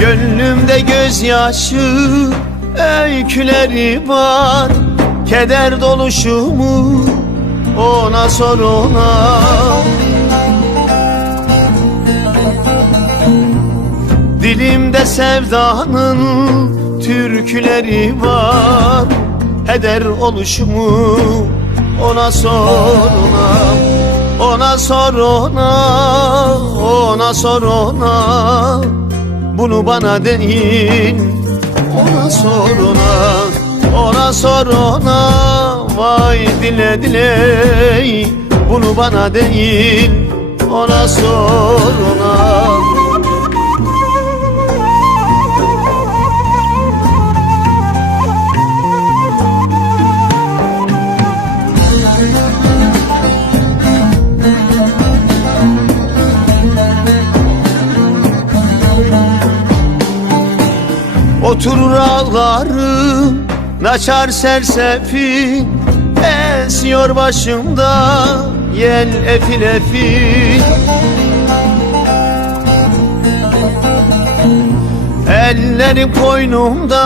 Gönlümde gözyaşı öyküleri var, keder doluşumu ona sor ona. Dilimde sevdanın türküleri var, heder oluşumu ona sor ona. Ona sor ona, ona sor ona. Bunu bana değil, ona sor ona. Ona sor ona, vay dile dile. Bunu bana değil, ona sor ona. Oturur ağlarım, naçar sersefil, esiyor başımda yel efil efil. Ellerim koynumda,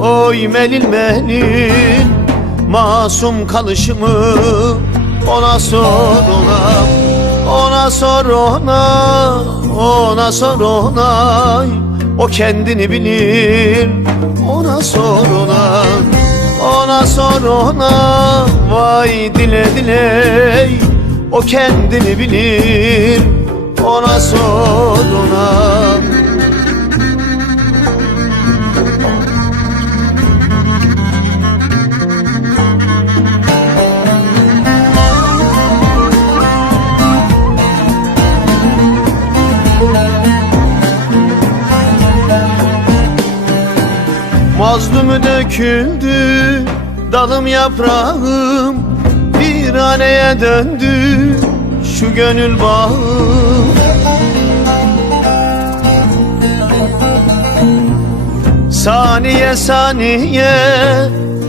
oy melil melil. Masum kalışımı ona sor ona. Ona sor ona, ona sor ona. O kendini bilir, ona sor ona. Ona sor ona, vay dile dile. O kendini bilir, ona sor ona. Mazlumu döküldü, dalım yaprağım, bir haneye döndü şu gönül bağım. Saniye saniye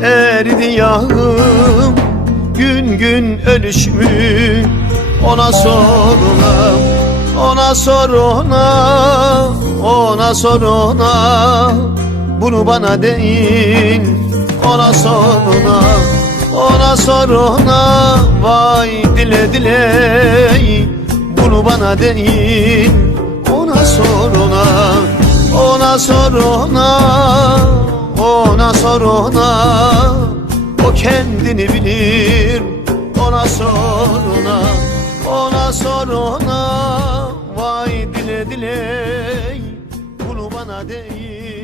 eridi yağım, gün gün ölüşümü ona sor ona. Ona sor ona, ona sor ona. Bunu bana değil, ona sor ona. Ona sor ona, vay dile dile. Bunu bana değil, ona sor ona. Ona sor ona, ona sor ona. O kendini bilir, ona sor ona. Ona sor ona, vay dile dile. Bunu bana değil.